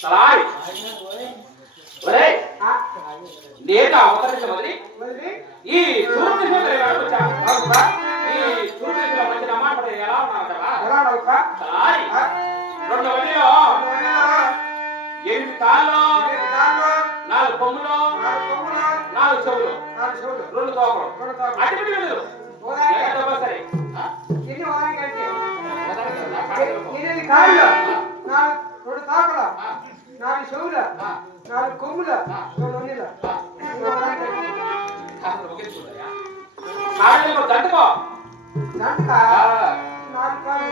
సలాయ్ ఒరే నేను అవతరించమని ఈ ఈ సూర్యుడిలో మంచి మాట ఎలా ఉన్నావు కదా సలాయ్ 2 వడిలో 8 కాళ్ళు 4 కొమ్ములు 4 చెవులు 2 తోకలు అటు వెళ్ళు సరే ఎన్ని కాళ్ళు 2 తోకలు 4 చెవులు 4 కొమ్ములు 2 వడిలు దండకో దండక 4 కాళ్ళు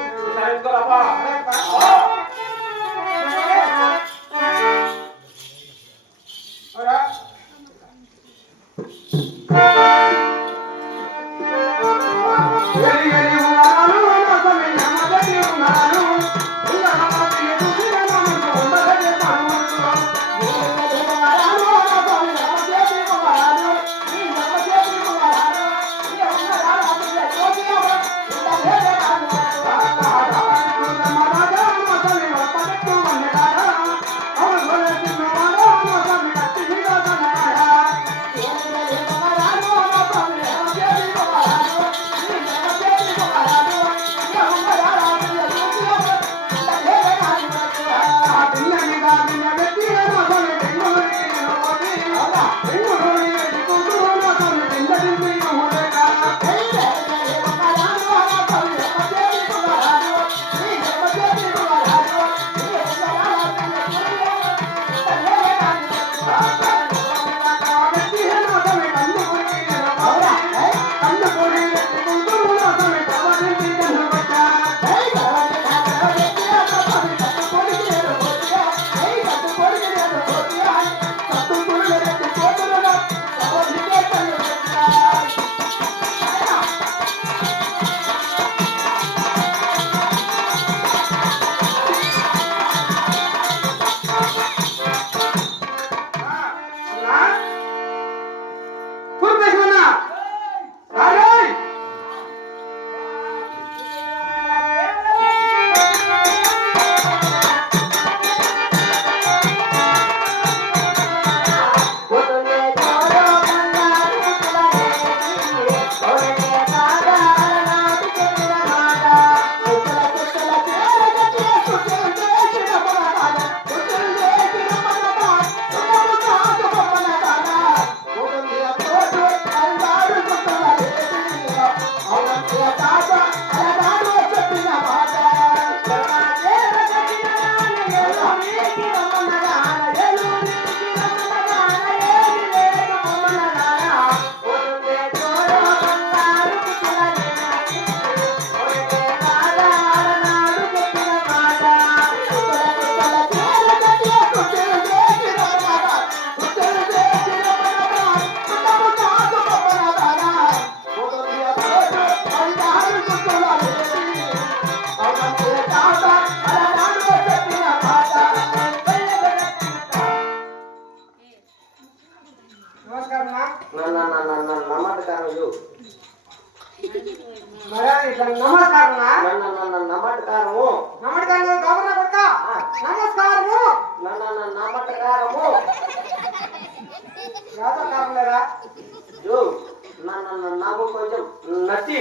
నాకు కొంచెం నచ్చి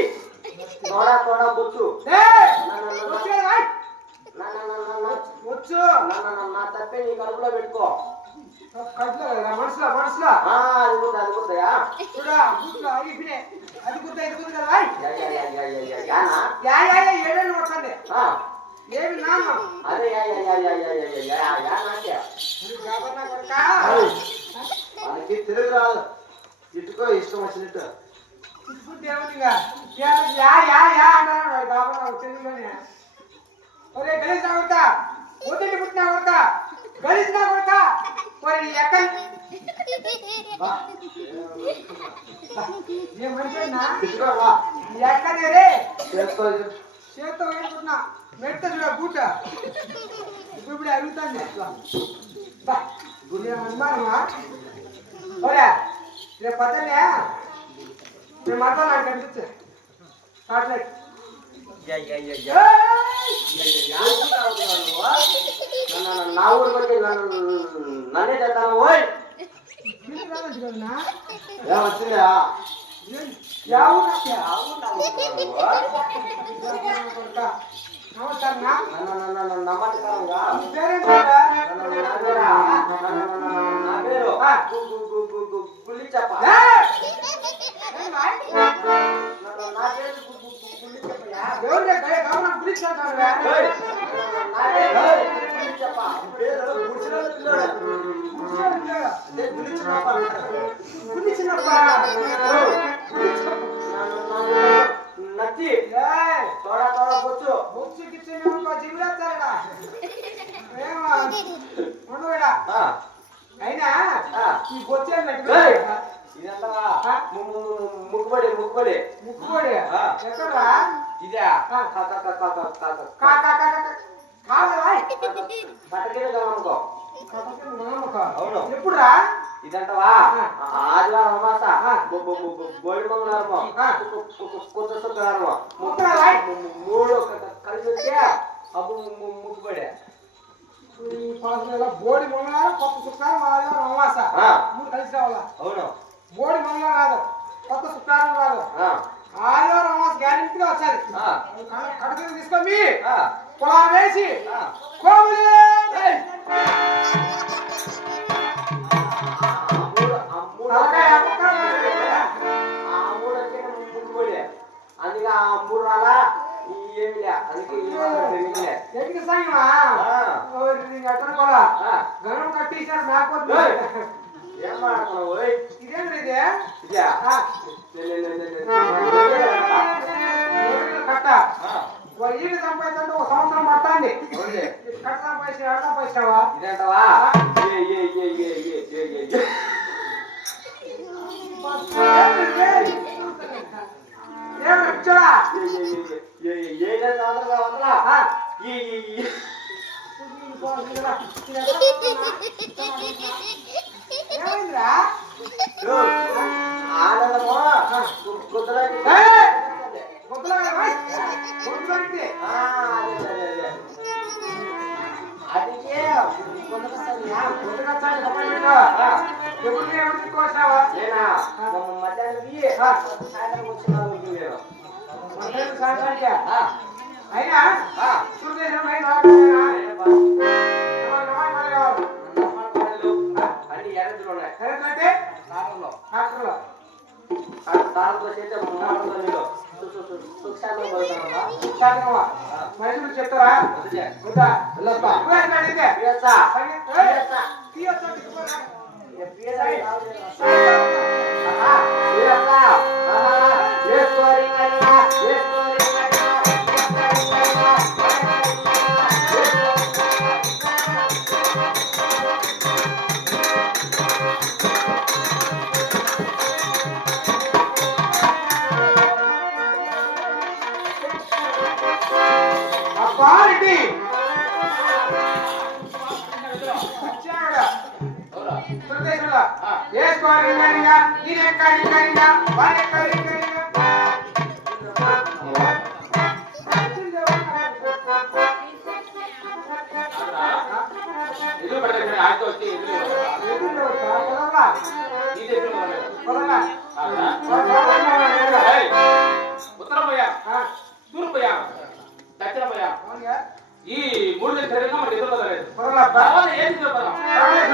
తోడా తోడా బొచ్చు వచ్చు నా తప్పే నీ కడుపులో పెట్టుకో మనసులో మనసులో అనుకుంటాయా చూడా అది గుర్తా ఇది గుర్తు కదా ఏడేళ్ళు పడుతుంది ఏమి నాన్న అదే మనకి తెలుగు రాదు ఇటుకో ఇష్టం వచ్చినట్టు ఇటుకుంటే ఏమనిగా అంటారు కాబట్టి తెలుగులోనే ఒరే గలీజ్ నా కొడక ఒత్తిడి పుట్టినా కొడక గలీజ్ నా కొడక ఒరే ఎక్కడ ఏ మనిషినా ఎక్కడే రే చేత్తో వేసుకున్నా మెట్ట చూడ బూట ఇప్పుడు అడుగుతాను గుడి అనుమానమా ఒరే రేపు పద్దనే నేను మాట్లాడాలి కనిపించే కాట్లెట్ నా ఊరికి వచ్చి నన్నే తెస్తాను ఓయ్ నీకు రాదంట కదన్నా? ఏం వచ్చిందా యా ఊరు కొడుకా? నమస్తే అన్న. నమ్మకంగా నీ పేరేంటా? నా పేరు గుల్లి చెప్ప ఏయ్! నా పేరు గుల్లి చెప్పయా ఎవరు గవర్నమెంట్ పోలీస్ అంటారు నా పేరు గుల్లి చెప్ప పేరు గుడిచిన పిల్లడు గుల్లి చిన్నప్ప గుడి చిన్నప్ప నచ్చి ఏయ్! తోడా తోడా కూర్చో బొచ్చు కిచెన్ జీవులేస్తారా ఏమో ఉండవేడా అయినా ఈ బొచ్చే ఇదంతా ముక్కుబడి ముక్కుబడి ముక్కుబడి ఎక్కడా ఇదా కట్టకిలో అవును. ఎప్పుడురా ఇదంటవా ఆదివారం అమాస బోడి మంగళవారము కొత్త శుక్రవారము మూడు కలిసి వచ్చే అప్పుడు ముక్కుబడి బోడి మంగళవారం కొత్త శుక్రవారం ఆదివారం అమాస మూడు కలిసి రావాలా అవును బోడి మంగళవారం రాదు కొత్త శుక్రవారం రాదు ఆదివారం అమాస గ్యారెంటీగా వచ్చారు కడుపు తీసుకొని పొలం వేసి ముక్కుబడి అందుకే ఆ మూడు రాలా ఏమిలే అందుకే గణం కట్టేశారు నాకు ఏం మాడుతున్నావు ఇదేంటి ఇదే ఇదా కట్ట ఈడు సంపాదించంటే ఒక సంవత్సరం పడుతుంది కట్ట సంపాదించి ఆడ సంపాదించావా ఇదేంటవా ఏమైందిరా ఆనందమో అయినా అన్ని ఎర్రలు ఉన్నాయి అంటే డాక్టర్లో మనుషులు చెప్తారా అబ్బారెడ్డి ప్రదేశంలో వేసుకోవాలి కరిగా ఈయన కరిగా వారి కరిగా ఉత్తరం పోయా తూర్పు పోయా దక్షిణ పోయా ఈ మూడు దగ్గర మనకి ఎదురు తర్వాత ఏం చెప్పాలి